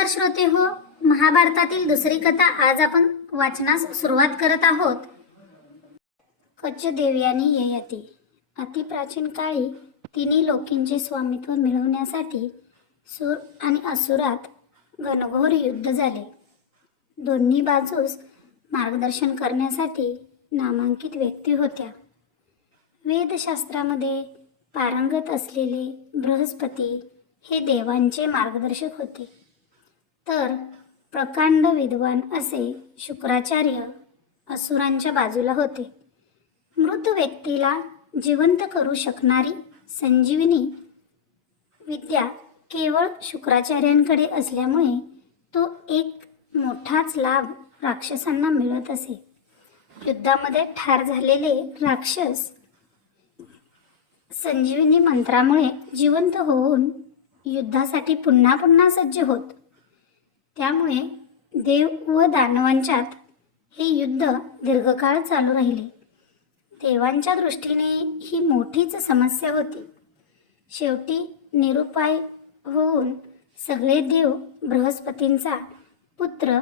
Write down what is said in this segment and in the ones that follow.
नमस्कार श्रोते हो. महाभारतातील दुसरी कथा आज आपण वाचनास सुरुवात करत आहोत. कच्छ देवयानी ययाती. अति प्राचीन काळी तिन्ही लोकींचे स्वामित्व मिळवण्यासाठी सूर आणि असुरात घनघोर युद्ध झाले. दोन्ही बाजूस मार्गदर्शन करण्यासाठी नामांकित व्यक्ती होत्या. वेदशास्त्रामध्ये पारंगत असलेले बृहस्पती हे देवांचे मार्गदर्शक होते, तर प्रकांड विद्वान असे शुक्राचार्य असुरांच्या बाजूला होते. मृत व्यक्तीला जिवंत करू शकणारी संजीवनी विद्या केवळ शुक्राचार्यांकडे असल्यामुळे तो एक मोठाच लाभ राक्षसांना मिळत असे. युद्धामध्ये ठार झालेले राक्षस संजीवनी मंत्रामुळे जिवंत होऊन युद्धासाठी पुन्हा पुन्हा सज्ज होत. त्यामुळे देव व दानवांच्यात हे युद्ध दीर्घकाळ चालू राहिले. देवांच्या दृष्टीने ही मोठीच समस्या होती. शेवटी निरुपाय होऊन सगळे देव बृहस्पतींचा पुत्र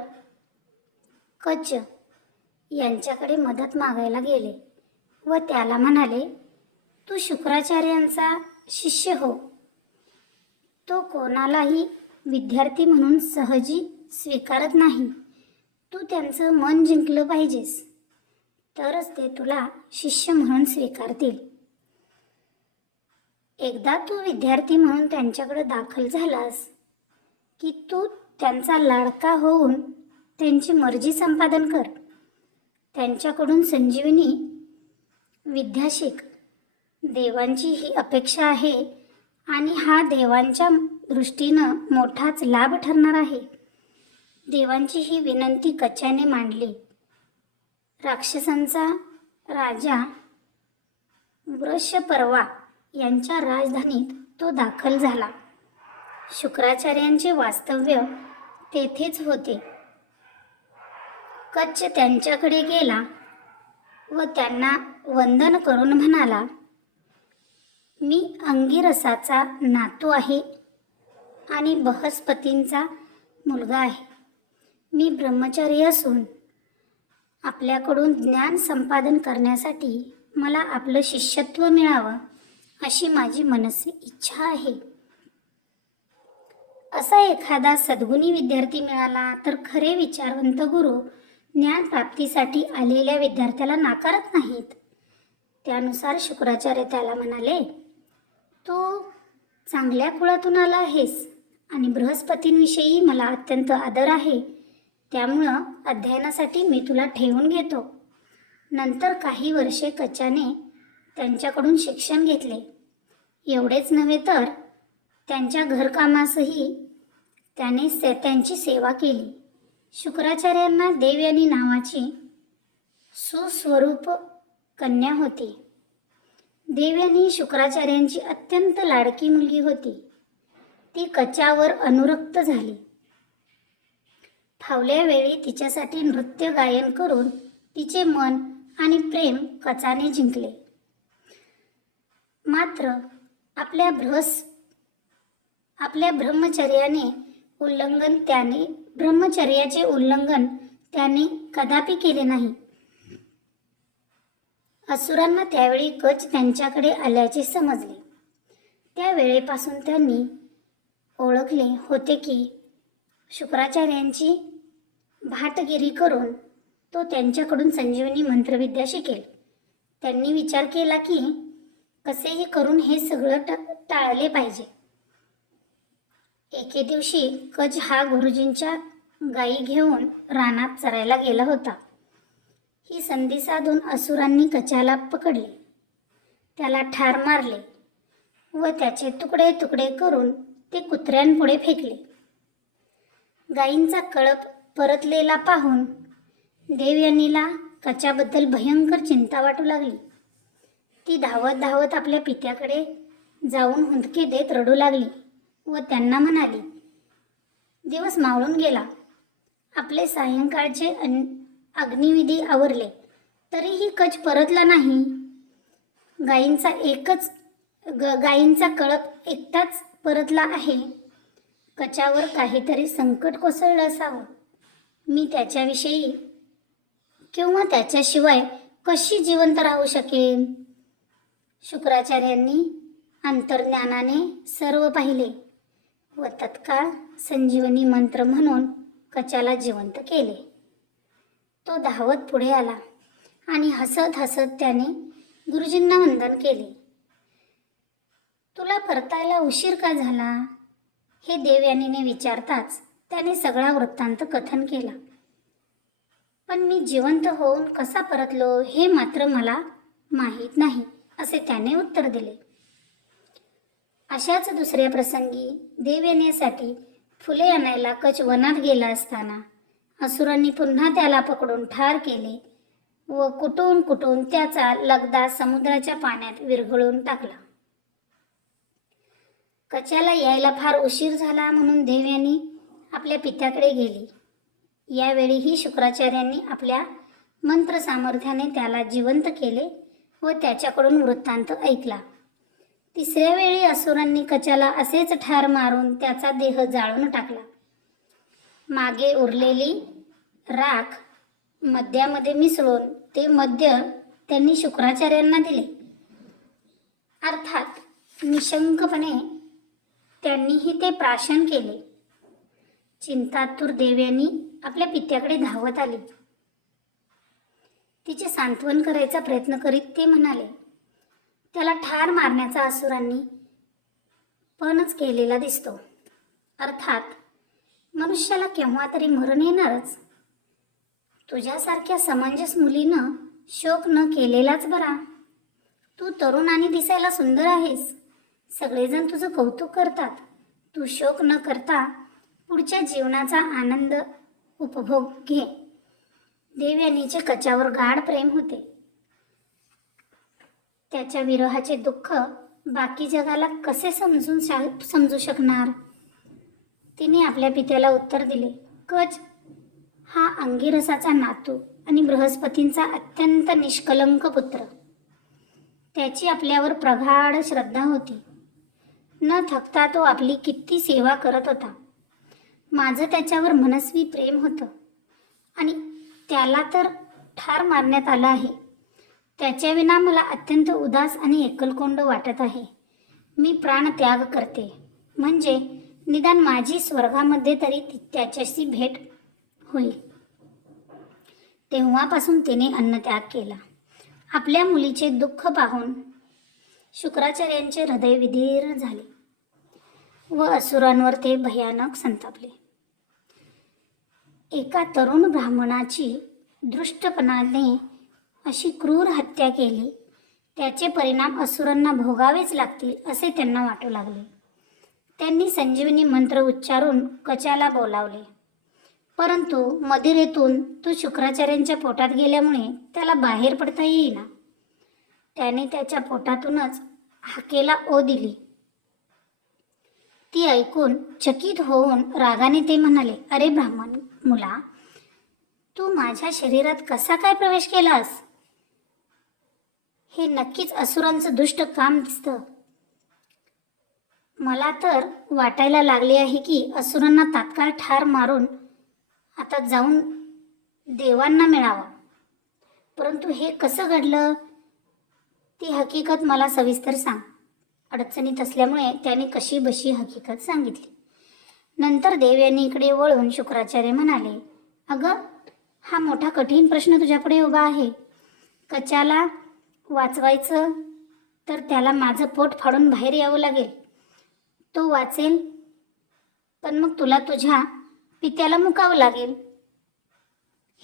कच्छ यांच्याकडे मदत मागायला गेले व त्याला म्हणाले, तू शुक्राचार्यांचा शिष्य हो. तो कोणालाही विद्यार्थी म्हणून सहजी स्वीकारत नाही. तू त्यांचं मन जिंकलं पाहिजेस, तरच ते तुला शिष्य म्हणून स्वीकारतील. एकदा तू विद्यार्थी म्हणून त्यांच्याकडे दाखल झालास की तू त्यांचा लाडका होऊन त्यांची मर्जी संपादन कर. त्यांच्याकडून संजीवनी विद्या शिक. देवांची ही अपेक्षा आहे आणि हा देवांच्या दृष्टीनं मोठाच लाभ ठरणार आहे. देवांची ही विनंती कच्याने मांडली. राक्षसांचा राजा वृषपर्वा यांच्या राजधानीत तो दाखल झाला. शुक्राचार्यांचे वास्तव्य तेथेच होते. कच्छ त्यांच्याकडे गेला व त्यांना वंदन करून म्हणाला, मी अंगिरसाचा नातू आहे आणि बृहस्पतींचा मुलगा आहे. मी ब्रह्मचारी असून आपल्याकडून ज्ञान संपादन करण्यासाठी मला आपलं शिष्यत्व मिळावं अशी माझी मनस्वी इच्छा आहे. असा एखादा सद्गुणी विद्यार्थी मिळाला तर खरे विचारवंत गुरु ज्ञान प्राप्तीसाठी आलेल्या विद्यार्थ्याला नाकारत नाहीत. त्यानुसार शुक्राचार्य त्याला म्हणाले, तू चांगल्या कुळातून आला आहेस आणि बृहस्पतींविषयी मला अत्यंत आदर आहे. त्यामुळं अध्ययनासाठी मी तुला ठेवून घेतो. नंतर काही वर्षे कच्याने त्यांच्याकडून शिक्षण घेतले. एवढेच नव्हे तर त्यांच्या घरकामासही त्याने त्यांची सेवा केली. शुक्राचार्यांना देवयानी नावाची सुस्वरूप कन्या होती. देवयानी शुक्राचार्यांची अत्यंत लाडकी मुलगी होती. ती कच्यावर अनुरक्त झाली. फावल्या वेळी तिच्यासाठी नृत्य गायन करून तिचे मन आणि प्रेम कचाने जिंकले. मात्र आपल्या ब्रह्मचर्याचे उल्लंघन त्याने कदापि केले नाही. असुरांना त्यावेळी कच्छ त्यांच्याकडे आल्याचे समजले. त्या वेळेपासून त्यांनी ओळखले होते की शुक्राचार्यांची भाटगिरी करून तो त्यांच्याकडून संजीवनी मंत्रविद्या शिकेल. त्यांनी विचार केला की कसेही करून हे सगळं टाळले पाहिजे. एके दिवशी कच्छ हा गुरुजींच्या गायी घेऊन रानात चरायला गेला होता. ही संधी साधून असुरांनी कच्याला पकडले, त्याला ठार मारले व त्याचे तुकडे तुकडे करून ते कुत्र्यांपुढे फेकले. गायींचा कळप परतलेला पाहून देवयानीला कच्याबद्दल भयंकर चिंता वाटू लागली. ती धावत धावत आपल्या पित्याकडे जाऊन हुंदके देत रडू लागली व त्यांना म्हणाली, दिवस मावळून गेला. आपले सायंकाळचे अग्निविधी आवरले तरीही कच्छ परतला नाही. गायींचा कळप एकटाच परतला आहे. कच्यावर काहीतरी संकट कोसळलं असावं. मी त्याच्याविषयी किंवा त्याच्याशिवाय कशी जिवंत राहू शकेन. शुक्राचार्यांनी अंतर्ज्ञानाने सर्व पाहिले व तत्काळ संजीवनी मंत्र म्हणून कच्याला जिवंत केले. तो धावत पुढे आला आणि हसत हसत त्याने गुरुजींना वंदन केले. तुला परतायला उशीर का झाला, हे देवयानीने विचारताच त्याने सगळा वृत्तांत कथन केला. पण मी जिवंत होऊन कसा परतलो हे मात्र मला माहीत नाही, असे त्याने उत्तर दिले. अशाच दुसऱ्या प्रसंगी देवयानीसाठी फुले आणायला कच वनात गेला असताना असुरांनी पुन्हा त्याला पकडून ठार केले व कुटून कुटून त्याचा लगदा समुद्राच्या पाण्यात विरघळून टाकला. कच्याला यायला फार उशीर झाला म्हणून देवयानी आपल्या पित्याकडे गेली. यावेळीही शुक्राचार्यांनी आपल्या मंत्र सामर्थ्याने त्याला जिवंत केले व त्याच्याकडून वृत्तांत ऐकला. तिसऱ्या वेळी असुरांनी कच्याला असेच ठार मारून त्याचा देह जाळून टाकला. मागे उरलेली राख मद्यामध्ये मिसळून ते मद्य त्यांनी शुक्राचार्यांना दिले. अर्थात निशंकपणे त्यांनीही ते प्राशन केले. चिंतातूर देवयानी आपल्या पित्याकडे धावत आली. तिचे सांत्वन करायचा प्रयत्न करीत ते म्हणाले, त्याला ठार मारण्याचा असुरांनी पणच केलेला दिसतो. अर्थात मनुष्याला केव्हा तरी मरण येणारच. तुझ्यासारख्या समंजस मुलीनं शोक न केलेलाच बरा. तू तरुण आणि दिसायला सुंदर आहेस. सगळेजण तुझं कौतुक करतात. तू शोक न करता पुढच्या जीवनाचा आनंद उपभोग घे. देवयानीचे कच्यावर गाढ प्रेम होते. त्याच्या विरहाचे दुःख बाकी जगाला कसे समजू शकणार. तिने आपल्या पित्याला उत्तर दिले, कच हा अंगिरसाचा नातू आणि बृहस्पतींचा अत्यंत निष्कलंक पुत्र. त्याची आपल्यावर प्रगाढ श्रद्धा होती. न थकता तो आपली किती सेवा करत होता. माझं त्याच्यावर मनस्वी प्रेम होतं आणि त्याला तर ठार मारण्यात आलं आहे. त्याच्याविना मला अत्यंत उदास आणि एकलकोंड वाटत आहे. मी प्राणत्याग करते, म्हणजे निदान माझी स्वर्गामध्ये तरी त्याच्याशी भेट होईल. तेव्हापासून तिने अन्नत्याग केला. आपल्या मुलीचे दुःख पाहून शुक्राचार्यांचे हृदय विदीर्ण झाले व असुरांवर ते भयानक संतापले. एका तरुण ब्राह्मणाची दृष्टपणाने अशी क्रूर हत्या केली, त्याचे परिणाम असुरांना भोगावेच लागतील असे त्यांना वाटू लागले. त्यांनी संजीवनी मंत्र उच्चारून कच्याला बोलावले, परंतु मदिरेतून तो शुक्राचार्यांच्या पोटात गेल्यामुळे त्याला बाहेर पडता येईना. त्याने त्याच्या पोटातूनच हाकेला ओ दिली. ती ऐकून चकित होऊन रागाने ते म्हणाले, अरे ब्राह्मण मुला, तू माझ्या शरीरात कसा काय प्रवेश केलास. हे नक्कीच असुरांचं दुष्ट काम दिसतं. मला तर वाटायला लागले आहे की असुरांना तात्काळ ठार मारून आता जाऊन देवांना मिळावं. परंतु हे कसं घडलं, ती हकीकत मला सविस्तर सांग. अडचणीत असल्यामुळे त्याने कशी बशी हकीकत सांगितली. नंतर देवयानीकडे वळून शुक्राचार्य म्हणाले, अगं, हा मोठा कठीण प्रश्न तुझ्यापुढे उभा आहे. कच्याला वाचवायचं तर त्याला माझं पोट फाडून बाहेर यावं लागेल. तो वाचेल, पण मग तुला तुझ्या पित्याला मुकावं लागेल.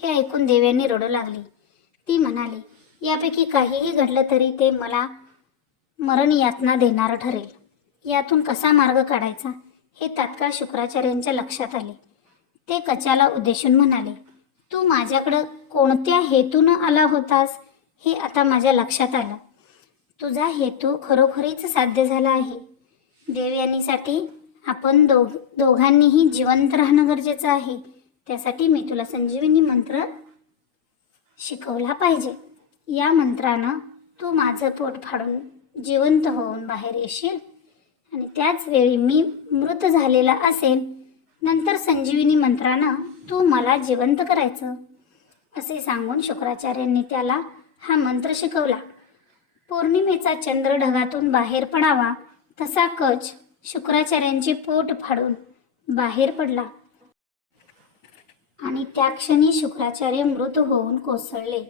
हे ऐकून देवयानी रडू लागली. ती म्हणाली, यापैकी काहीही घडलं तरी ते मला मरण यातना देणारं ठरेल. यातून कसा मार्ग काढायचा हे तात्काळ शुक्राचार्यांच्या लक्षात आले. ते कच्याला उद्देशून म्हणाले, तू माझ्याकडं कोणत्या हेतून आला होतास हे आता माझ्या लक्षात आलं. तुझा हेतू खरोखरीच साध्य झाला आहे. देवयानीसाठी आपण दोघांनीही जिवंत राहणं गरजेचं आहे. त्यासाठी मी तुला संजीवनी मंत्र शिकवला पाहिजे. या मंत्रानं तू माझं पोट फाडून जिवंत होऊन बाहेर येशील आणि त्याच वेळी मी मृत झालेला असेन. नंतर संजीवनी मंत्रानं तू मला जिवंत करायचं, असे सांगून शुक्राचार्यांनी त्याला हा मंत्र शिकवला. पौर्णिमेचा चंद्र ढगातून बाहेर पडावा तसा कच शुक्राचार्यांचे पोट फाडून बाहेर पडला आणि त्या क्षणी शुक्राचार्य मृत होऊन कोसळले.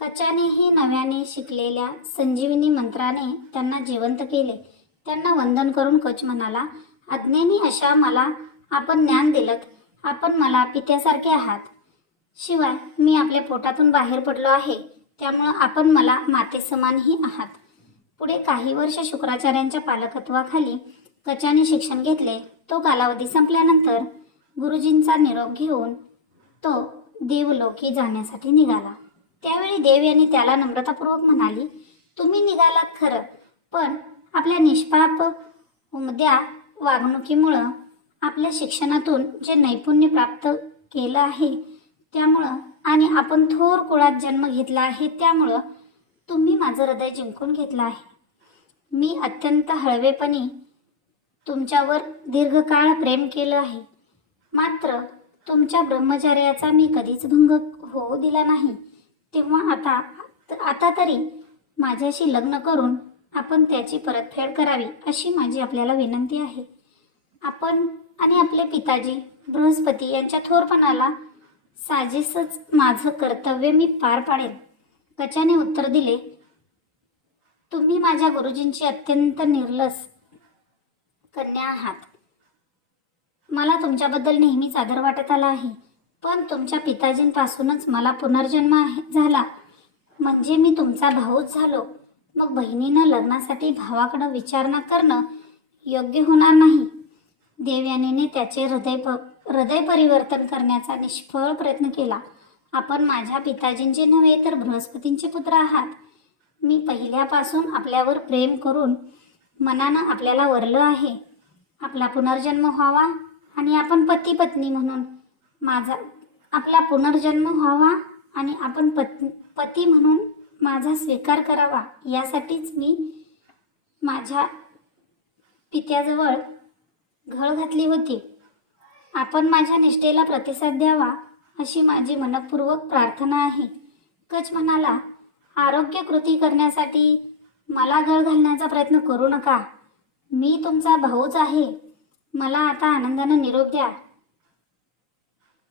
कचानेही नव्याने शिकलेल्या संजीवनी मंत्राने त्यांना जिवंत केले. त्यांना वंदन करून कच म्हणाला, आज्ञेने अशा मला आपण ज्ञान दिलत. आपण मला पित्यासारखे आहात. शिवाय मी आपल्या पोटातून बाहेर पडलो आहे, त्यामुळं आपण मला मातेसमानही आहात. पुढे काही वर्ष शुक्राचार्यांच्या पालकत्वाखाली कचाने शिक्षण घेतले. तो कालावधी संपल्यानंतर गुरुजींचा निरोप घेऊन तो देवलोकी जाण्यासाठी निघाला. त्यावेळी देव यांनी त्याला नम्रतापूर्वक म्हणाली, तुम्ही निघालात खरं, पण आपल्या निष्पाप उमद्या वागणुकीमुळं, आपल्या शिक्षणातून जे नैपुण्य प्राप्त केलं आहे त्यामुळं, आणि आपण थोर कुळात जन्म घेतला आहे त्यामुळं तुम्ही माझं हृदय जिंकून घेतलं आहे. मी अत्यंत हळवेपणी तुमच्यावर दीर्घकाळ प्रेम केलं आहे. मात्र तुमच्या ब्रह्मचर्याचा मी कधीच भंग होऊ दिला नाही. तेव्हा आता तरी माझ्याशी लग्न करून आपण त्याची परतफेड करावी, अशी माझी आपल्याला विनंती आहे. आपण आणि आपले पिताजी बृहस्पती यांच्या थोरपणाला साजेसच माझं कर्तव्य मी पार पाडेन. कचाने उत्तर दिले, तुम्ही माझ्या गुरुजींची अत्यंत निर्लस कन्या आहात. मला तुमच्याबद्दल नेहमीच आदर वाटत आला आहे, पण तुमच्या पिताजींपासूनच मला पुनर्जन्म झाला. म्हणजे मी तुमचा भाऊच झालो. मग बहिणीनं लग्नासाठी भावाकडं विचारणा करणं योग्य होणार नाही. देवयानीने त्याचे हृदय परिवर्तन करण्याचा निष्फळ प्रयत्न केला. आपण माझ्या पिताजींचे नव्हे तर बृहस्पतींचे पुत्र आहात. मी पहिल्यापासून आपल्यावर प्रेम करून मनानं आपल्याला वरलं आहे. आपला पुनर्जन्म व्हावा आणि आपण पती पत्नी म्हणून आपला पुनर्जन्म व्हावा आणि आपण पती म्हणून माझा स्वीकार करावा, यासाठीच मी माझ्या पित्याजवळ घळ घातली होती. आपण माझ्या निष्ठेला प्रतिसाद द्यावा, अशी माझी मनपूर्वक प्रार्थना आहे. कच म्हणाला, आरोग्य कृती करण्यासाठी मला घळ घालण्याचा प्रयत्न करू नका. मी तुमचा भाऊच आहे. मला आता आनंदानं निरोप द्या.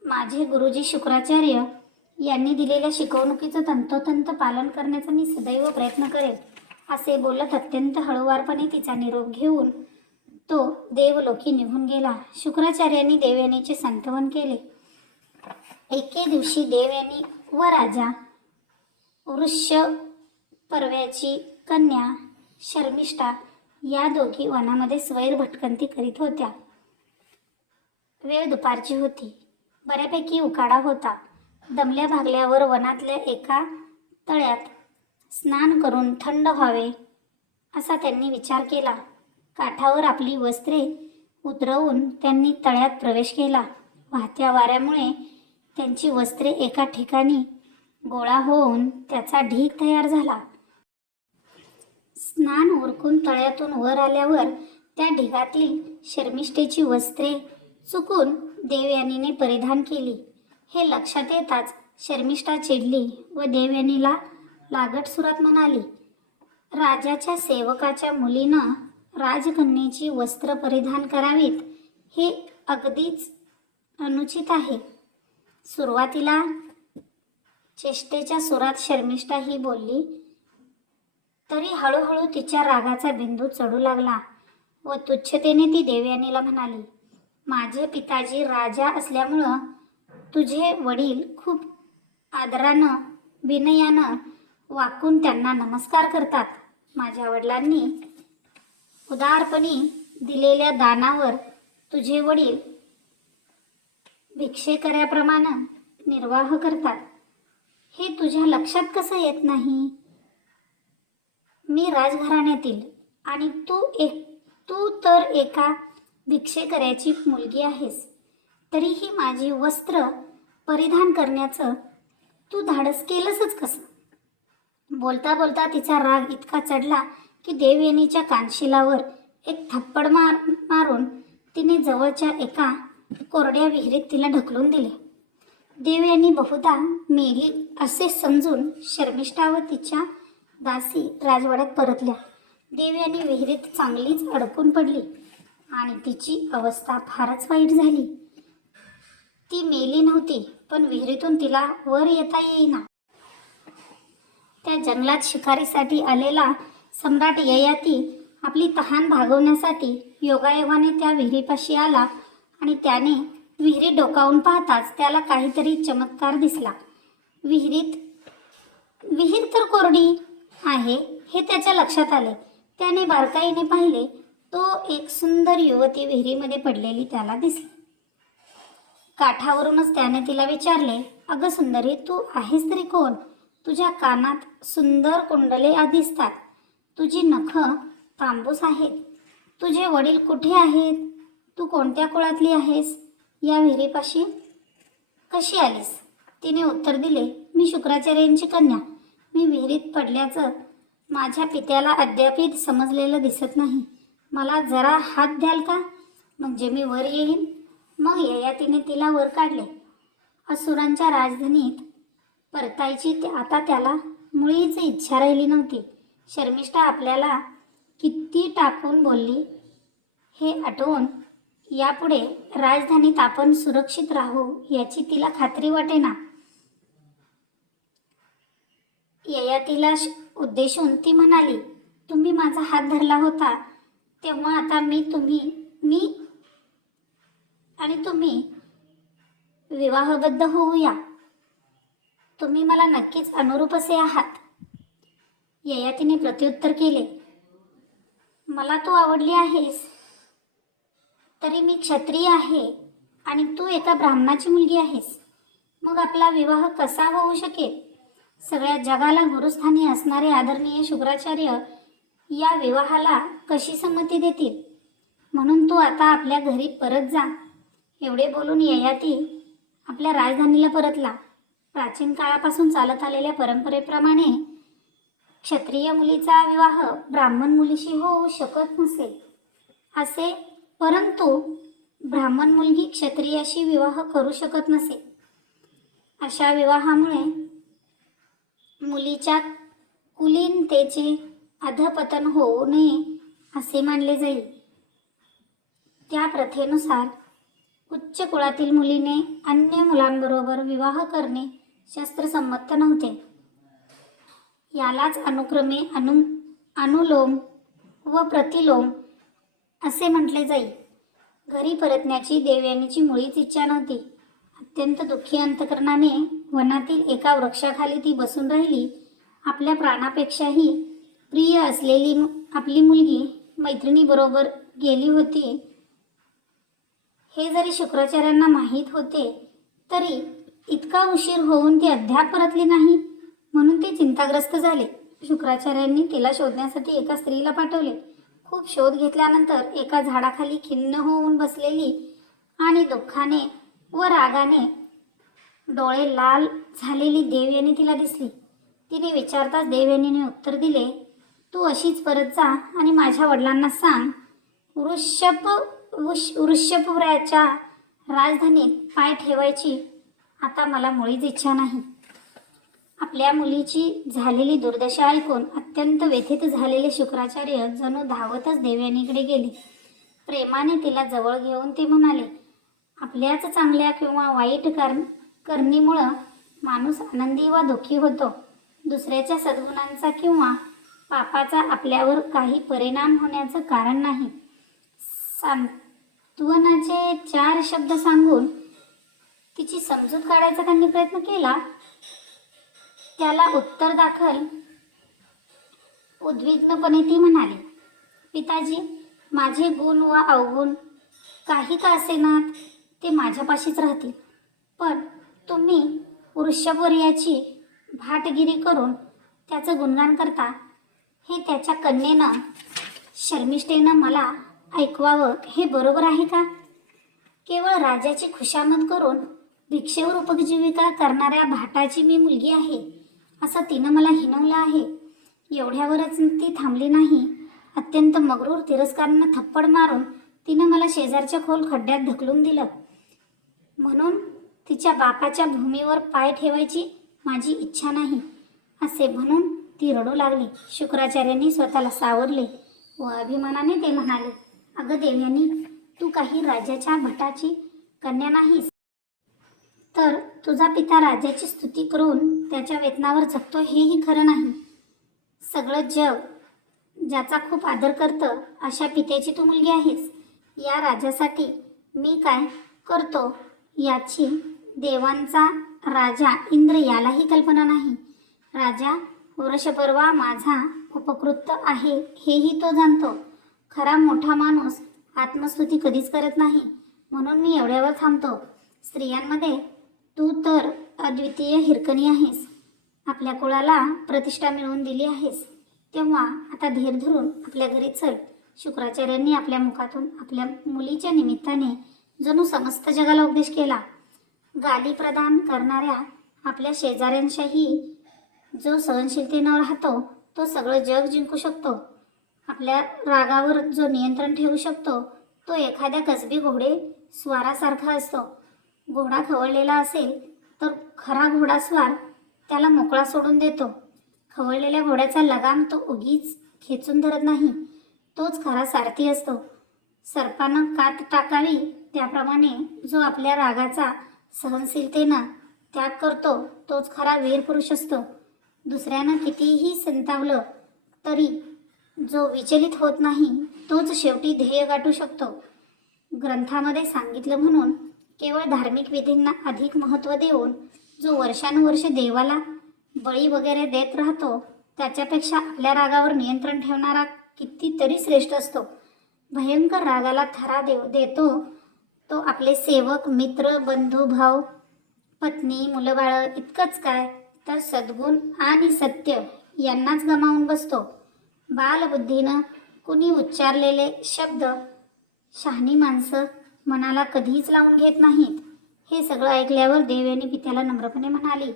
माझे गुरुजी शुक्राचार्य यांनी दिलेल्या शिकवणुकीचं तंतोतंत पालन करण्याचा मी सदैव प्रयत्न करेल, असे बोलत अत्यंत हळूवारपणे तिचा निरोप घेऊन तो देवलोकी निघून गेला. शुक्राचार्यांनी देवयानीचे सांत्वन केले. एके दिवशी देवयानी व राजा वृषपर्व्याची कन्या शर्मिष्ठा या दोघी वनामध्ये स्वैर भटकंती करीत होत्या. वेळ दुपारची होती. बऱ्यापैकी उकाडा होता. दमल्या भागल्यावर वनातल्या एका तळ्यात स्नान करून थंड व्हावे असा त्यांनी विचार केला. काठावर आपली वस्त्रे उतरवून त्यांनी तळ्यात प्रवेश केला. वाहत्या वाऱ्यामुळे त्यांची वस्त्रे एका ठिकाणी गोळा होऊन त्याचा ढीग तयार झाला. स्नान उरकून तळ्यातून वर आल्यावर त्या ढिगातील शर्मिष्ठेची वस्त्रे चुकून देवयानीने परिधान केली. हे लक्षात येताच शर्मिष्ठा चिडली व देवयानीला लागट सुरात म्हणाली, राजाच्या सेवकाच्या मुलीनं राजकन्येची वस्त्र परिधान करावीत हे अगदीच अनुचित आहे. सुरुवातीला चेष्टेच्या सुरात शर्मिष्ठा ही बोलली, तरी हळूहळू तिच्या रागाचा बिंदू चढू लागला व तुच्छतेने ती देवयानीला म्हणाली, माझे पिताजी राजा असल्यामुळं तुझे वडील खूप आदरानं विनयानं वाकून त्यांना नमस्कार करतात. माझ्या वडिलांनी उदारपणे दिलेल्या दानावर तुझे वडील भिक्षेकऱ्याप्रमाणे निर्वाह करतात. हे तुझ्या लक्षात कसं येत नाही? मी राजघराण्यातील आणि तू तर एका भिक्षेकऱ्याची मुलगी आहेस. तरीही माझी वस्त्र परिधान करण्याचं तू धाडस केलंसच कसं? बोलता बोलता तिचा राग इतका चढला की देवयानीच्या कानशिलावर एक थप्पड मारून तिने जवळच्या एका कोरड्या विहिरीत तिला ढकलून दिले. देव यांनी बहुधा मेली असे समजून शर्मिष्ठा व तिच्या दासी राजवाड्यात परतल्या. देव यांनी विहिरीत चांगलीच अडकून पडली आणि तिची अवस्था फारच वाईट झाली. ती मेली नव्हती, पण विहिरीतून तिला वर येता येईना. त्या जंगलात शिकारीसाठी आलेला सम्राट ययाती आपली तहान भागवण्यासाठी योगायोगाने त्या विहिरीपाशी आला आणि त्याने विहिरीत डोकावून पाहताच त्याला काहीतरी चमत्कार दिसला. विहीर तर कोरडी आहे हे त्याच्या लक्षात आले. त्याने बारकाईने पाहिले, तो एक सुंदर युवती विहिरीमध्ये पडलेली त्याला दिसली. काठावरूनच त्याने तिला विचारले, अगं सुंदरी, तू आहेस तरी कोण? तुझ्या कानात सुंदर कुंडले दिसतात, तुझी नखं तांबूस आहेत, तुझे वडील कुठे आहेत, तू कोणत्या कुळातली आहेस, या विहिरीपाशी कशी आलीस? तिने उत्तर दिले, मी शुक्राचार्यांची कन्या. मी विहिरीत पडल्याचं माझ्या पित्याला अद्याप समजलेलं दिसत नाही. मला जरा हात द्याल का, म्हणजे मी वर येईन. मग ययातीने तिला वर काढले. असुरांच्या राजधानीत परतायची आता त्याला मुळीच इच्छा राहिली नव्हती. शर्मिष्ठा आपल्याला किती टाकून बोलली हे आठवून यापुढे राजधानीत आपण सुरक्षित राहू याची तिला खात्री वाटेना. ययातीला उद्देशून ती म्हणाली, तुम्ही माझा हात धरला होता तेव्हा आता मी आणि तुम्ही विवाहबद्ध होऊया. तुम्ही मला नक्कीच अनुरूप असे आहात. ययातीने प्रत्युत्तर केले, मला तू आवडली आहेस, तरी मी क्षत्रिय आहे आणि तू एका ब्राह्मणाची मुलगी आहेस. मग आपला विवाह कसा होऊ शकेल? सगळ्या जगाला गुरुस्थानी असणारे आदरणीय शुक्राचार्य या विवाहाला कशी संमती देतील? म्हणून तू आता आपल्या घरी परत जा. एवढे बोलून ययाती आपल्या राजधानीला परतला. प्राचीन काळापासून चालत आलेल्या परंपरेप्रमाणे क्षत्रिय मुलीचा विवाह ब्राह्मण मुलीशी होऊ शकत नसे असे, परंतु ब्राह्मण मुलगी क्षत्रियाशी विवाह करू शकत नसे. अशा विवाहामुळे मुलीच्या कुलीनतेचे अधपतन होऊ नये असे मानले जाईल. त्या प्रथेनुसार उच्च कुळातील मुलीने अन्य मुलांबरोबर विवाह करणे शास्त्रसंमत नव्हते. यालाच अनुक्रमे अनुलोम व प्रतिलोम असे म्हटले जाईल. घरी परतण्याची देवयानीची मुळीच इच्छा नव्हती. अत्यंत दुःखी अंतकरणाने वनातील एका वृक्षाखाली ती बसून राहिली. आपल्या प्राणापेक्षाही प्रिय असलेली आपली मुलगी मैत्रिणीबरोबर गेली होती हे जरी शुक्राचार्यांना माहीत होते, तरी इतका उशीर होऊन ती अद्याप परतली नाही म्हणून ते चिंताग्रस्त झाले. शुक्राचार्यांनी तिला शोधण्यासाठी एका स्त्रीला पाठवले. खूप शोध घेतल्यानंतर एका झाडाखाली खिन्न होऊन बसलेली आणि दुःखाने व रागाने डोळे लाल झालेली देवयानी तिला दिसली. तिने विचारताच देवयानीने उत्तर दिले, तू अशीच परत जा आणि माझ्या वडिलांना सांग, वृषभपुराच्या राजधानीत पाय ठेवायची आता मला मुळीच इच्छा नाही. आपल्या मुलीची झालेली दुर्दशा ऐकून अत्यंत व्यथित झालेले शुक्राचार्य जणू धावतच देवयानीकडे गेले. प्रेमाने तिला जवळ घेऊन ते म्हणाले, आपल्याच चांगल्या किंवा वाईट करणीमुळं माणूस आनंदी वा दुःखी होतो. दुसऱ्याच्या सद्गुणांचा किंवा पापाचा आपल्यावर काही परिणाम होण्याचं कारण नाही. सांत्वनाचे 4 शब्द सांगून तिची समजूत काढायचा त्यांनी प्रयत्न केला. त्याला उत्तर दाखल उद्विग्नपणे ती म्हणाली, पिताजी, माझे गुण व अवगुण काही का असेनात ते माझ्यापाशीच राहतील, पण तुम्ही वृषभवर्याची भाटगिरी करून त्याचं गुणगान करता हे त्याच्या कन्येनं शर्मिष्ठेनं मला ऐकवावं हे बरोबर आहे का? केवळ राजाची खुशामत करून भिक्षेवर उपजीविका करणाऱ्या भाटाची मी मुलगी आहे असं तिनं मला हिणवलं आहे. एवढ्यावरच ती थांबली नाही. अत्यंत मगरूर तिरस्कारानं थप्पड मारून तिनं मला शेजारच्या खोल खड्ड्यात ढकलून दिलं. म्हणून तिच्या बापाच्या भूमीवर पाय ठेवायची माझी इच्छा नाही, असे म्हणून ती रडू लागली. शुक्राचार्यांनी स्वतःला सावरले व अभिमानाने ते म्हणाले, अगं देवयानी, तू काही राजाच्या भटाची कन्या नाहीस, तर तुझा पिता राजाची स्तुती करून त्याच्या वेतनावर जगतो हेही खरं नाही. सगळं जग ज्याचा खूप आदर करतं अशा पित्याची तू मुलगी आहेस. या राजासाठी मी काय करतो याची देवांचा राजा इंद्र यालाही कल्पना नाही. राजा वृषपर्वा माझा उपकृत आहे हेही तो जाणतो. खरा मोठा माणूस आत्मस्तुती कधीच करत नाही, म्हणून मी एवढ्यावर थांबतो. स्त्रियांमध्ये तू तर अद्वितीय हिरकणी आहेस. आपल्या कुळाला प्रतिष्ठा मिळवून दिली आहेस, तेव्हा आता धीर धरून आपल्या घरी चल. शुक्राचार्यांनी आपल्या मुखातून आपल्या मुलीच्या निमित्ताने जणू समस्त जगाला उपदेश केला. गाली प्रदान करणाऱ्या आपल्या शेजाऱ्यांशाही जो सहनशीलतेनं राहतो तो सगळं जग जिंकू शकतो. आपल्या रागावर जो नियंत्रण ठेवू शकतो तो एखाद्या कसबी घोडे स्वारासारखा असतो. घोडा खवळलेला असेल तर खरा घोडास्वार त्याला मोकळा सोडून देतो. खवळलेल्या घोड्याचा लगाम तो उगीच खेचून धरत नाही, तोच खरा सारथी असतो. सर्पानं कात टाकावी त्याप्रमाणे जो आपल्या रागाचा सहनशीलतेनं त्याग करतो तोच खरा वीर पुरुष असतो. दुसऱ्यानं कितीही संतावलं तरी जो विचलित होत नाही तोच शेवटी ध्येय गाठू शकतो. ग्रंथामध्ये सांगितलं म्हणून केवळ धार्मिक विधींना अधिक महत्त्व देऊन जो वर्षानुवर्ष देवाला बळी वगैरे देत राहतो त्याच्यापेक्षा आपल्या रागावर नियंत्रण ठेवणारा कितीतरी श्रेष्ठ असतो. भयंकर रागाला थरा देतो तो आपले सेवक, मित्र, बंधू, भाऊ, पत्नी, मुलं बाळ इतकंच काय तर सद्गुण आणि सत्य यांनाच गमावून बसतो. बालबुद्धीनं कुणी उच्चारलेले शब्द शहाणी माणसं मनाला कधीच लावून घेत नाहीत. हे सगळं ऐकल्यावर देवयानी पित्याला नम्रपणे म्हणाली,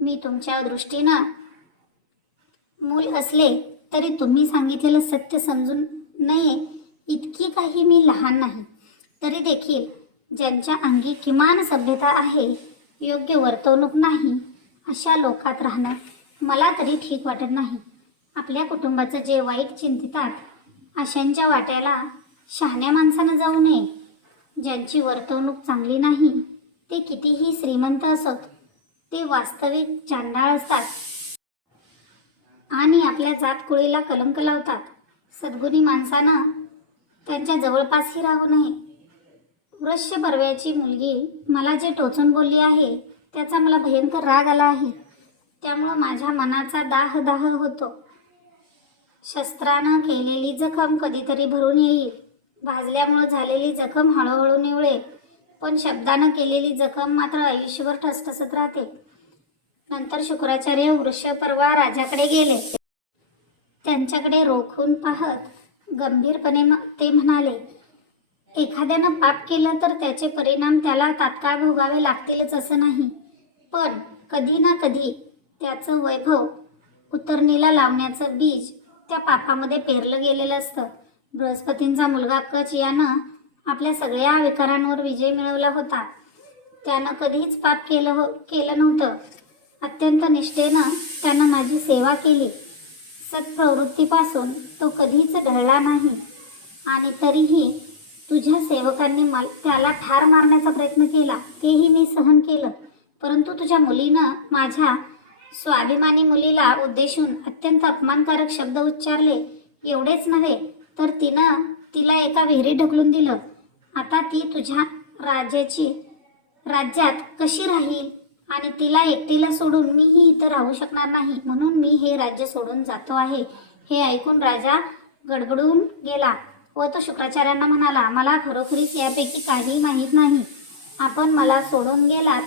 मी तुमच्या दृष्टीनं मूल असले तरी तुम्ही सांगितलेलं सत्य समजून नये इतकी काही मी लहान नाही. तरी देखील ज्यांच्या अंगी किमान सभ्यता आहे, योग्य वर्तवणूक नाही, अशा लोकात राहणं मला तरी ठीक वाटत नाही. आपल्या कुटुंबाचं जे वाईट चिंतितात अशांच्या वाट्याला शहाण्या माणसानं जाऊ नये. ज्यांची वर्तवणूक चांगली नाही ते कितीही श्रीमंत असोत, ते वास्तविक चांडाळ असतात आणि आपल्या जातकुळीला कलंक लावतात. सद्गुणी माणसानं त्यांच्या जवळपासही राहू नये. वृषपर्व्याची मुलगी मला जे टोचून बोलली आहे त्याचा मला भयंकर राग आला आहे. त्यामुळं माझ्या मनाचा दाह होतो. शस्त्रानं केलेली जखम कधीतरी भरून येईल. भाजल्यामुळं झालेली जखम हळूहळू निवळेल, पण शब्दानं केलेली जखम मात्र आयुष्यभर ठसठसत राहते. नंतर शुक्राचार्य वृषपर्वा राजाकडे गेले. त्यांच्याकडे रोखून पाहत गंभीरपणे ते म्हणाले, एखाद्यानं पाप केलं तर त्याचे परिणाम त्याला तात्काळ भोगावे लागतीलच असं नाही, पण कधी ना कधी त्याचं वैभव उतरणीला लावण्याचं बीज त्या पापामध्ये पेरलं गेलेलं असतं. बृहस्पतींचा मुलगा कच यानं आपल्या सगळ्या विकारांवर विजय मिळवला होता. त्यानं कधीच पाप केलं नव्हतं. अत्यंत निष्ठेनं त्यानं माझी सेवा केली. सत्प्रवृत्तीपासून तो कधीच ढळला नाही आणि तरीही तुझ्या सेवकांनी त्याला ठार मारण्याचा प्रयत्न केला, तेही मी सहन केलं. परंतु तुझ्या मुलीनं माझ्या स्वाभिमानी मुलीला उद्देशून अत्यंत अपमानकारक शब्द उच्चारले. एवढेच नव्हे तर तिनं तिला एका विहिरीत ढकलून दिलं. आता ती तुझ्या राज्यात कशी राहील आणि तिला एकटीला सोडून मीही इथं राहू शकणार नाही, म्हणून मी हे राज्य सोडून जातो आहे. हे ऐकून राजा गडबडून गेला व तो शुक्राचार्यांना म्हणाला, मला खरोखरीच यापैकी काही माहीत नाही. आपण मला सोडून गेलात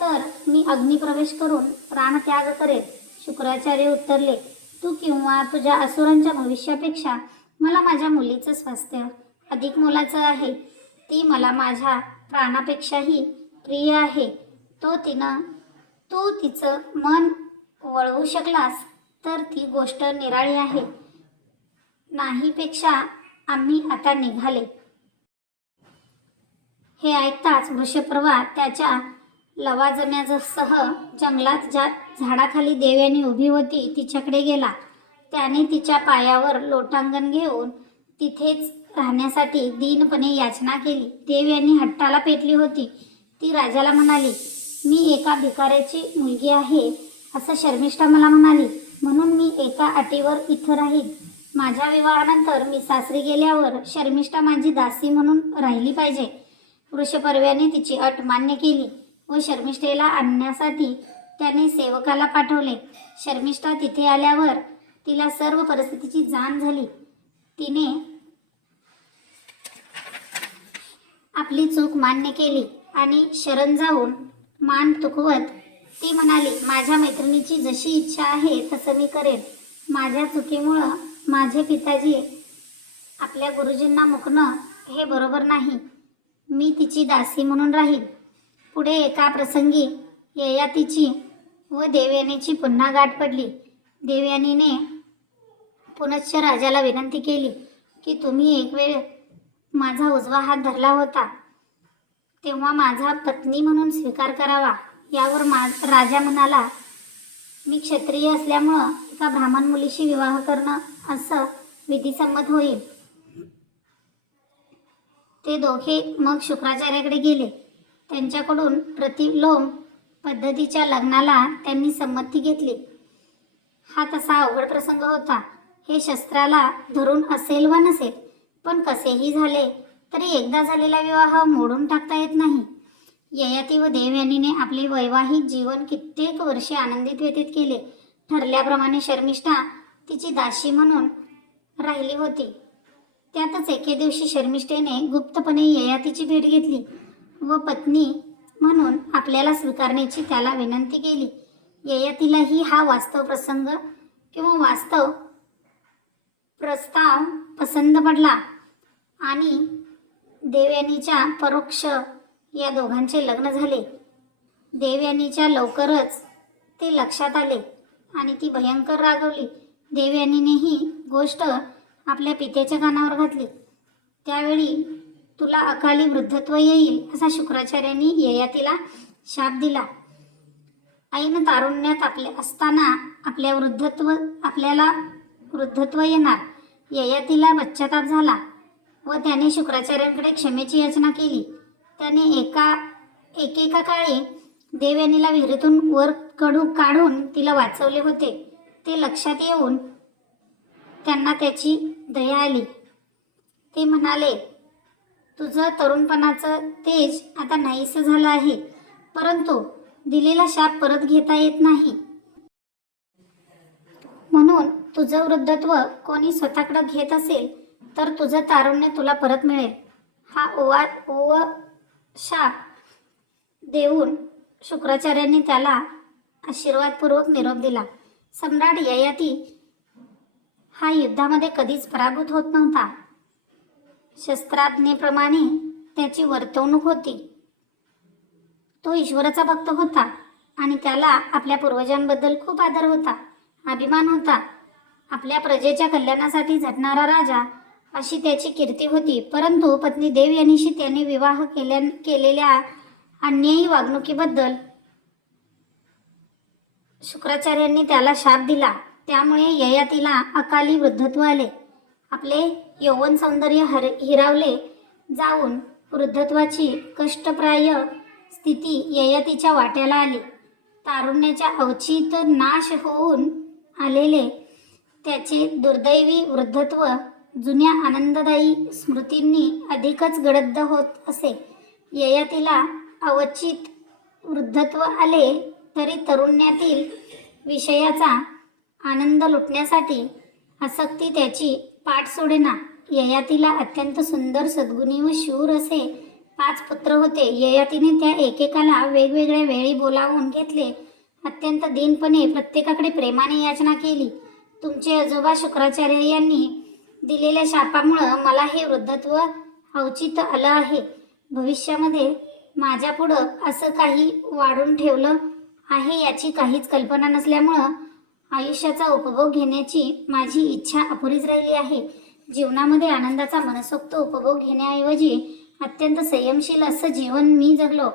तर मी अग्निप्रवेश करून प्राणत्याग करेल. शुक्राचार्य उत्तरले, तू किंवा तुझ्या असुरांच्या भविष्यापेक्षा मला माझ्या मुलीचं स्वास्थ्य अधिक मोलाचं आहे. ती मला माझ्या प्राणापेक्षाही प्रिय आहे. तू तिचं मन वळवू शकलास तर ती गोष्ट निराळी आहे. नाहीपेक्षा आम्ही आता निघाले. हे ऐकताच वृषपर्वा त्याच्या लवाजम्यासह जंगलात ज्या झाडाखाली देवयानी उभी होती तिच्याकडे गेला. त्याने तिच्या पायावर लोटांगण घेऊन तिथेच राहण्यासाठी दीनपणे याचना केली. देवयानी हट्टाला पेटली होती. ती राजाला म्हणाली, मी एका भिकाऱ्याची मुलगी आहे असं शर्मिष्ठा मला म्हणाली, म्हणून मी एका अटीवर इथं राहील. माझ्या विवाहानंतर मी सासरी गेल्यावर शर्मिष्ठा माझी दासी म्हणून राहिली पाहिजे. वृषपर्व्याने तिची अट मान्य केली व शर्मिष्ठेला आणण्यासाठी त्याने सेवकाला पाठवले. शर्मिष्ठा तिथे आल्यावर तिला सर्व परिस्थितीची जाण झाली. तिने आपली चूक मान्य केली आणि शरण जाऊन मान तुकवत ती म्हणाली, माझ्या मैत्रिणीची जशी इच्छा आहे तसं मी करेन. माझ्या चुकीमुळं माझे पिताजी आपल्या गुरुजींना मुकणं हे बरोबर नाही. मी तिची दासी म्हणून राहील. पुढे एका प्रसंगी ययातीची व देवयानीची पुन्हा गाठ पडली. देवयानीने पुनश्च राजाला विनंती केली की तुम्ही एक वेळ माझा उजवा हात धरला होता तेव्हा माझा पत्नी म्हणून स्वीकार करावा. यावर राजा म्हणाला, मी क्षत्रिय असल्यामुळं एका ब्राह्मण मुलीशी विवाह करणं असं विधिसम्मत होईल. ते दोघे मग शुक्राचार्याकडे गेले. त्यांच्याकडून प्रतिलोम पद्धतीच्या लग्नाला त्यांनी संमती घेतली. हा तसा अवघड प्रसंग होता. हे शस्त्राला धरून असेल वा नसेल, पण कसेही झाले तरी एकदा झालेला विवाह मोडून टाकता येत नाही. ययाती व देवयानीने आपले वैवाहिक जीवन कित्येक वर्षे आनंदित व्यतीत केले. ठरल्याप्रमाणे शर्मिष्ठा तिची दासी म्हणून राहिली होती. त्यातच एके दिवशी शर्मिष्ठेने गुप्तपणे ययातीची भेट घेतली व पत्नी म्हणून आपल्याला स्वीकारण्याची त्याला विनंती केली. ययातीलाही हा वास्तव प्रसंग किंवा वास्तव प्रस्ताव पसंत पडला आणि देवयानीच्या परोक्ष या दोघांचे लग्न झाले. देवयानीच्या लवकरच ते लक्षात आले आणि ती भयंकर रागवली. देवयानीने ही गोष्ट आपल्या पित्याच्या कानावर घातली. त्यावेळी तुला अकाली वृद्धत्व येईल असा शुक्राचार्यांनी ययातीला शाप दिला. ऐन तारुण्यात असताना आपल्याला वृद्धत्व येणार. ययातीला पश्चाताप झाला व त्याने शुक्राचार्यांकडे क्षमेची याचना केली. त्याने एकेका काळी देवयानीला विहिरीतून वर काढून तिला वाचवले होते. ते लक्षात येऊन त्यांना त्याची दया आली. ते म्हणाले, तुझं तरुणपणाचं तेज आता नाहीसं झालं आहे, परंतु दिलेला शाप परत घेता येत नाही. म्हणून तुझं वृद्धत्व कोणी स्वतःकडे घेत असेल तर तुझं तारुण्य तुला परत मिळेल. हा शाप देऊन शुक्राचार्यांनी त्याला आशीर्वादपूर्वक निरोप दिला. सम्राट ययाती हा युद्धामध्ये कधीच पराभूत होत नव्हता. शस्त्राज्ञेप्रमाणे त्याची वर्तवणूक होती. तो ईश्वराचा भक्त होता आणि त्याला आपल्या पूर्वजांबद्दल खूप आदर होता, अभिमान होता. आपल्या प्रजेच्या कल्याणासाठी झटणारा राजा अशी त्याची कीर्ती होती. परंतु पत्नी देवयानीशी त्याने विवाह केलेल्या अन्यायी वागणुकीबद्दल शुक्राचार्यांनी त्याला शाप दिला. त्यामुळे ययातीला अकाली वृद्धत्व आले. आपले यौवन सौंदर्य हिरावले जाऊन वृद्धत्वाची कष्टप्राय स्थिती ययातीच्या वाट्याला आली. तारुण्याच्या अवचित नाश होऊन आलेले त्याचे दुर्दैवी वृद्धत्व जुन्या आनंददायी स्मृतींनी अधिकच गडद होत असे. ययातीला अवचित वृद्धत्व आले तरी तरुण्यातील विषयाचा आनंद लुटण्यासाठी आसक्ती त्याची पाठ सोडेना. ययातीला अत्यंत सुंदर, सद्गुणी व शूर असे 5 पुत्र होते. ययातीने त्या एकेकाला वेगवेगळ्या वेळी बोलावून घेतले. अत्यंत दीनपणे प्रत्येकाकडे प्रेमाने याचना केली. तुमचे आजोबा शुक्राचार्य यांनी दिलेल्या शापामुळं मला हे वृद्धत्व अवचित आलं आहे. भविष्यामध्ये माझ्यापुढं असं काही वाढून ठेवलं आहे याची काहीच कल्पना नसल्यामुळं आयुष्याचा उपभोग घेण्याची माझी इच्छा अपुरीच राहिली आहे. जीवनामध्ये आनंदाचा मनसोक्त उपभोग घेण्याऐवजी अत्यंत संयमशील असं जीवन मी जगलो.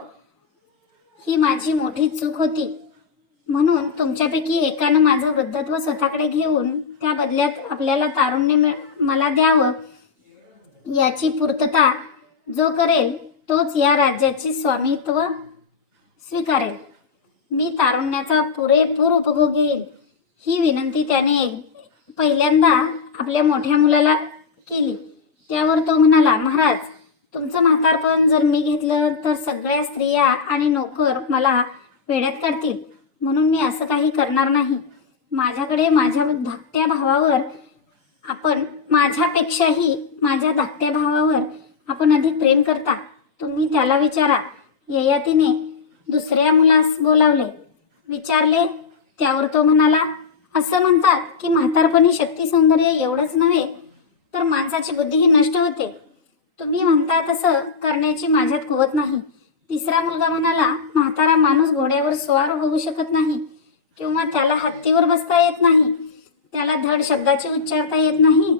ही माझी मोठी चूक होती. म्हणून तुमच्यापैकी एकानं माझं वृद्धत्व स्वतःकडे घेऊन त्या बदल्यात आपल्याला तारुण्य मला द्यावं, याची पूर्तता जो करेल तोच या राज्याचे स्वामित्व स्वीकारेल. मी तारुण्याचा पुरेपूर उपभोग घेईल. ही विनंती त्याने पहिल्यांदा आपल्या मोठ्या मुलाला केली. त्यावर तो म्हणाला, महाराज, तुमचं म्हातारपण जर मी घेतलं तर सगळ्या स्त्रिया आणि नोकर मला वेड्यात काढतील. म्हणून मी असं काही करणार नाही. माझ्याकडे माझ्या धाकट्या भावावर माझ्या धाकट्या भावावर आपण अधिक प्रेम करता. तुम्ही त्याला विचारा. ययातीने दुसऱ्या मुलास बोलावले, विचारले. त्यावर तो म्हणाला, असं म्हणतात की म्हातारपणी शक्ती सौंदर्य एवढंच नव्हे तर माणसाची बुद्धीही नष्ट होते. तुम्ही म्हणता तसं करण्याची माझ्यात कुवत नाही. तिसरा मुलगा म्हणाला, म्हातारा माणूस घोड्यावर स्वार होऊ शकत नाही किंवा त्याला हत्तीवर बसता येत नाही. त्याला धड शब्दाची उच्चारता येत नाही.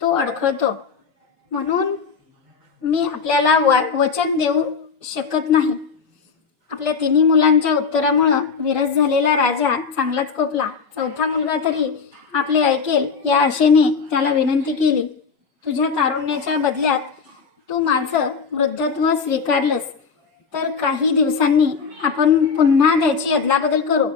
तो अडखळतो. म्हणून मी आपल्याला वचन देऊ शकत नाही. आपल्या तिन्ही मुलांच्या उत्तरामुळं विरस झालेला राजा चांगलाच कोपला. चौथा मुलगा तरी आपले ऐकेल या आशेने त्याला विनंती केली, तुझ्या तारुण्याच्या बदल्यात तू माझं वृद्धत्व स्वीकारलंस तर काही दिवसांनी आपण पुन्हा त्याची अदलाबदल करू.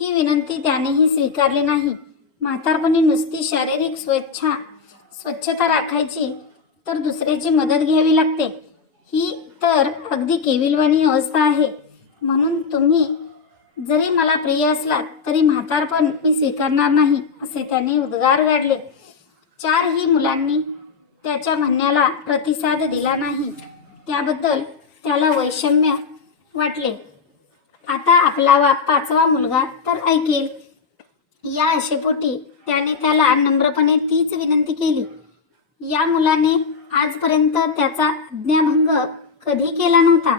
ही विनंती त्यानेही स्वीकारली नाही. म्हातारपणी नुसती शारीरिक स्वच्छता राखायची तर दुसऱ्याची मदत घ्यावी लागते. ही तर अगदी केविलवाणी अवस्था आहे. म्हणून तुम्ही जरी मला प्रिय असलात तरी म्हातारपण मी स्वीकारणार नाही, असे त्याने उद्गार काढले. चारही मुलांनी त्याच्या म्हणण्याला प्रतिसाद दिला नाही. त्याबद्दल त्याला वैषम्य वाटले. आता आपला पाचवा मुलगा तर ऐकेल या आशेपोटी त्याने त्याला नम्रपणे तीच विनंती केली. या मुलाने आजपर्यंत त्याचा आज्ञाभंग कधी केला नव्हता.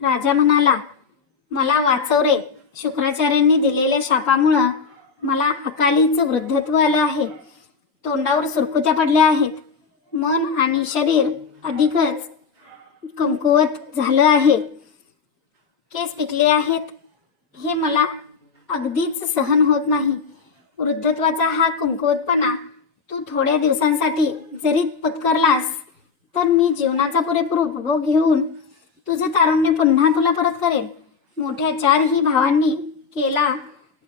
राजा म्हणाला, मला वाचव रे. शुक्राचार्यांनी दिलेल्या शापामुळं मला अकालीच वृद्धत्व आलं आहे. तोंडावर सुरकुत्या पडल्या आहेत. मन आणि शरीर अधिकच कमकुवत झालं आहे. केस पिकले आहेत. हे मला अगदीच सहन होत नाही. वृद्धत्वाचा हा कमकुवतपणा तू थोड्या दिवसांसाठी जरी पत्करलास तर मी जीवनाचा पुरेपूर उपभोग घेऊन तुझं तारुण्य पुन्हा तुला परत करेन. मोठ्या चारही भावांनी केला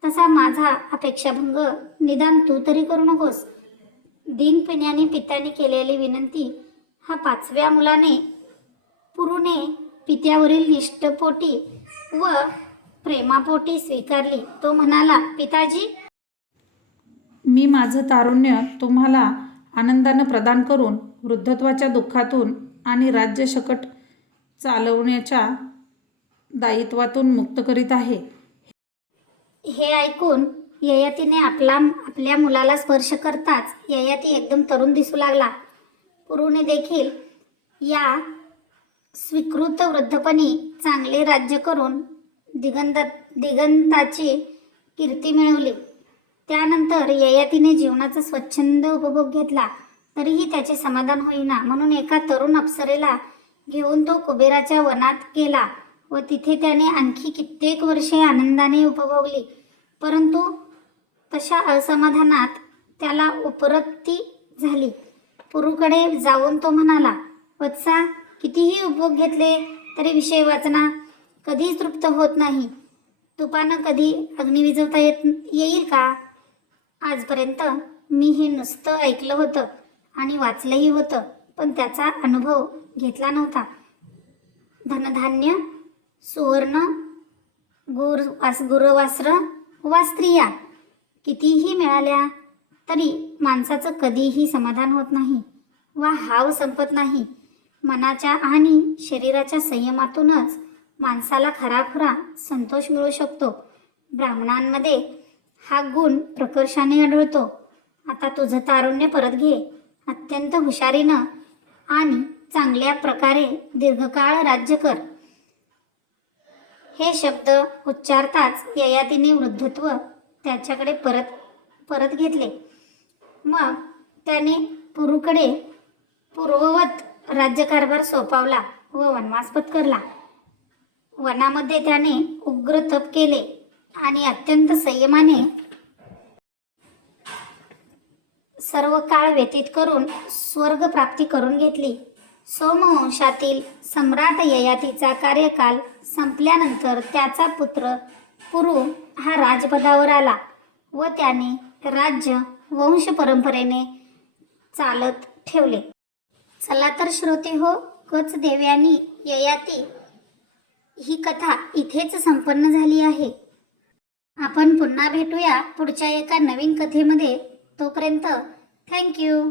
तसा माझा अपेक्षाभंग निदान तू तरी करू नकोस. दीनपिण्याने पित्याने केलेली विनंती हा पाचव्या मुलाने पुरुने पित्यावरील निष्ठपोटी व प्रेमापोटी स्वीकारली. तो म्हणाला, पिताजी, मी माझं तारुण्य तुम्हाला आनंदानं प्रदान करून वृद्धत्वाच्या दुःखातून आणि राज्यशकट चालवण्याच्या दायित्वातून मुक्त करीत आहे. हे ऐकून ययातीने आपल्या मुलाला स्पर्श करताच ययाती एकदम तरुण दिसू लागला. पुरुने देखील या स्वीकृत वृद्धपणी चांगले राज्य करून दिगंताची कीर्ती मिळवली. त्यानंतर ययातीने जीवनाचा स्वच्छंद उपभोग घेतला तरीही त्याचे समाधान होईना. म्हणून एका तरुण अप्सरेला घेऊन तो कुबेराच्या वनात गेला व तिथे त्याने आणखी कित्येक वर्षे आनंदाने उपभोगली. परंतु तशा असमाधानात त्याला उपरती झाली. पुरूकडे जाऊन तो म्हणाला, वत्सा, कितीही उपभोग घेतले तरी विषय वाचना कधीच तृप्त होत नाही. तुपानं कधी अग्नी विझवता येईल का? आजपर्यंत मी हे नुसतं ऐकलं होतं आणि वाचलंही होतं, पण त्याचा अनुभव घेतला नव्हता. धनधान्य, सुवर्ण, गुरवास्त्र वा स्त्रिया कितीही मिळाल्या तरी माणसाचं कधीही समाधान होत नाही वा हाव संपत नाही. मनाच्या आणि शरीराच्या संयमातूनच माणसाला खराखुरा संतोष मिळू शकतो. ब्राह्मणांमध्ये हा गुण प्रकर्षाने आढळतो. आता तुझं तारुण्य परत घे. अत्यंत हुशारीनं आणि चांगल्या प्रकारे दीर्घकाळ राज्य कर. हे शब्द उच्चारताच ययातीने वृद्धत्व त्याच्याकडे परत घेतले. मग त्याने पुरूकडे पूर्ववत राज्यकारभार सोपवला व वनवास पत्करला. वनामध्ये त्याने उग्र तप केले आणि अत्यंत संयमाने सर्व काळ व्यतीत करून स्वर्ग प्राप्ती करून घेतली. सोमवंशातील सम्राट ययातीचा कार्यकाल संपल्यानंतर त्याचा पुत्र पुरू हा राजपदावर आला व त्याने राज्य वंश परंपरेने चालत ठेवले. चला तर श्रोते हो, कचदेव आणि ययाती ही कथा इथेच संपन्न झाली आहे. आपण पुन्हा भेटूया पुढच्या एका नवीन कथेमध्ये. तोपर्यंत थँक्यू.